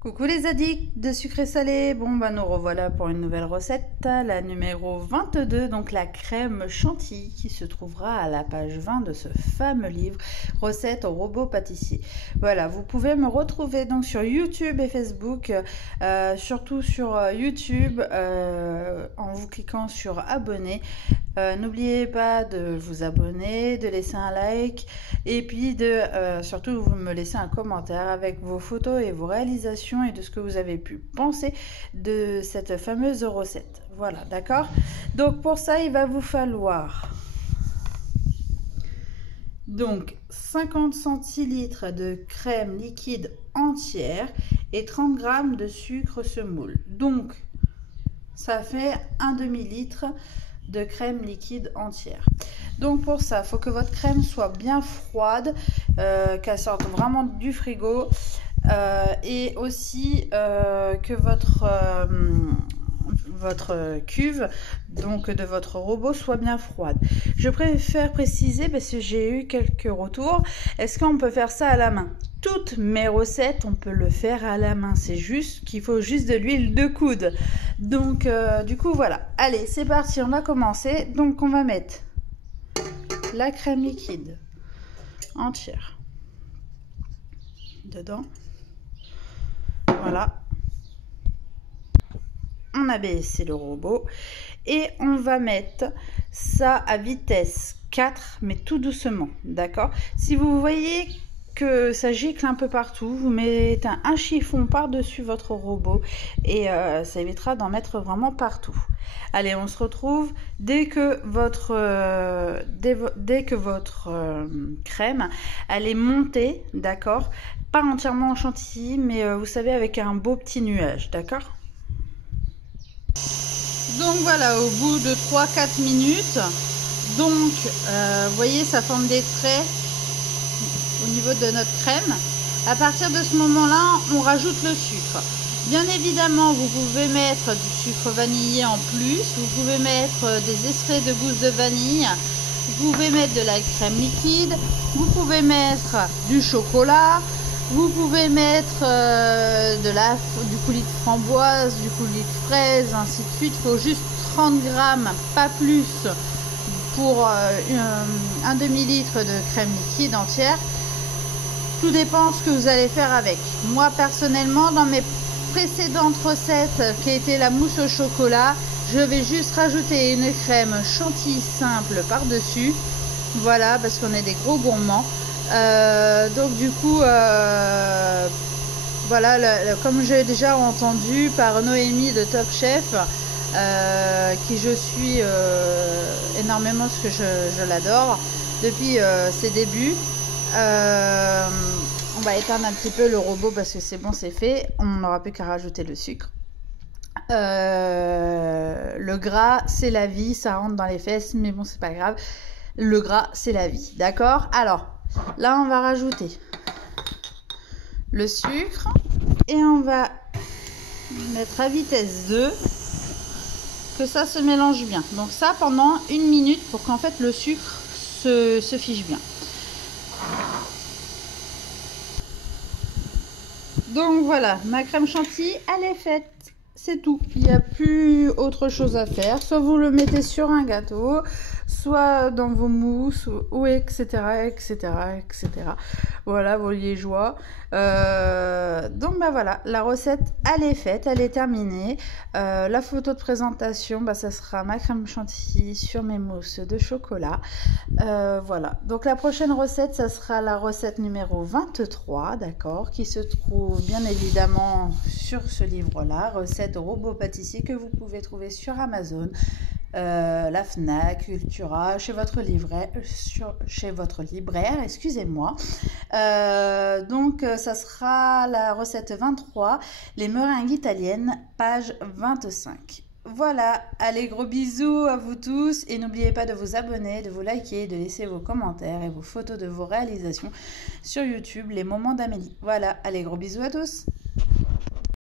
Coucou les addicts de sucré salé, nous revoilà pour une nouvelle recette, la numéro 22, donc la crème chantilly qui se trouvera à la page 20 de ce fameux livre, recette au robot pâtissier. Voilà, vous pouvez me retrouver donc sur YouTube et Facebook, surtout sur YouTube en vous cliquant sur abonner. N'oubliez pas de vous abonner, de laisser un like et puis de surtout vous me laisser un commentaire avec vos photos et vos réalisations et de ce que vous avez pu penser de cette fameuse recette. Voilà, d'accord? Donc pour ça, il va vous falloir donc 50 centilitres de crème liquide entière et 30 g de sucre semoule. Donc ça fait un demi-litre de crème liquide entière. Donc pour ça, il faut que votre crème soit bien froide, qu'elle sorte vraiment du frigo, et aussi que votre cuve donc de votre robot soit bien froide. Je préfère préciser parce que j'ai eu quelques retours, est-ce qu'on peut faire ça à la main? Toutes mes recettes on peut le faire à la main, c'est juste qu'il faut juste de l'huile de coude. Donc du coup voilà, allez c'est parti, on va commencer. Donc on va mettre la crème liquide entière dedans, voilà. On a baissé le robot et on va mettre ça à vitesse 4 mais tout doucement, d'accord? Si vous voyez que ça gicle un peu partout, vous mettez un chiffon par dessus votre robot et ça évitera d'en mettre vraiment partout. Allez, on se retrouve dès que votre crème elle est montée, d'accord, pas entièrement en chantilly mais vous savez avec un beau petit nuage, d'accord? Donc voilà, au bout de 3-4 minutes, donc vous voyez ça forme des traits au niveau de notre crème. À partir de ce moment là, on rajoute le sucre. Bien évidemment, vous pouvez mettre du sucre vanillé en plus, vous pouvez mettre des extraits de gousse de vanille, vous pouvez mettre de la crème liquide, vous pouvez mettre du chocolat, vous pouvez mettre du coulis de framboise, du coulis de fraise, ainsi de suite. Il faut juste 30 grammes, pas plus, pour un demi-litre de crème liquide entière. Tout dépend ce que vous allez faire avec. Moi, personnellement, dans mes précédentes recettes, qui était la mousse au chocolat, je vais juste rajouter une crème chantilly simple par-dessus. Voilà, parce qu'on est des gros gourmands. Donc du coup voilà, comme j'ai déjà entendu par Noémie de Top Chef, qui je suis énormément, parce que je l'adore depuis ses débuts. On va éteindre un petit peu le robot parce que c'est bon, c'est fait, on n'aura plus qu'à rajouter le sucre. Le gras c'est la vie, ça rentre dans les fesses mais bon c'est pas grave, le gras c'est la vie, d'accord? Alors là on va rajouter le sucre et on va mettre à vitesse 2, que ça se mélange bien. Donc ça pendant 1 minute pour qu'en fait le sucre se fiche bien. Donc voilà, ma crème chantilly elle est faite, c'est tout, il n'y a plus autre chose à faire. Soit vous le mettez sur un gâteau, soit dans vos mousses, ou etc etc etc, voilà vos liégeois. Donc voilà, la recette elle est faite, elle est terminée. La photo de présentation, ça sera ma crème chantilly sur mes mousses de chocolat. Voilà, donc la prochaine recette ça sera la recette numéro 23, d'accord, qui se trouve bien évidemment sur ce livre là, recette robot pâtissier, que vous pouvez trouver sur Amazon, la Fnac, Cultura, chez votre libraire, excusez-moi. Donc ça sera la recette 23, les meringues italiennes, page 25. Voilà, allez, gros bisous à vous tous et n'oubliez pas de vous abonner, de vous liker, de laisser vos commentaires et vos photos de vos réalisations sur YouTube, les moments d'Amélie. Voilà, allez, gros bisous à tous.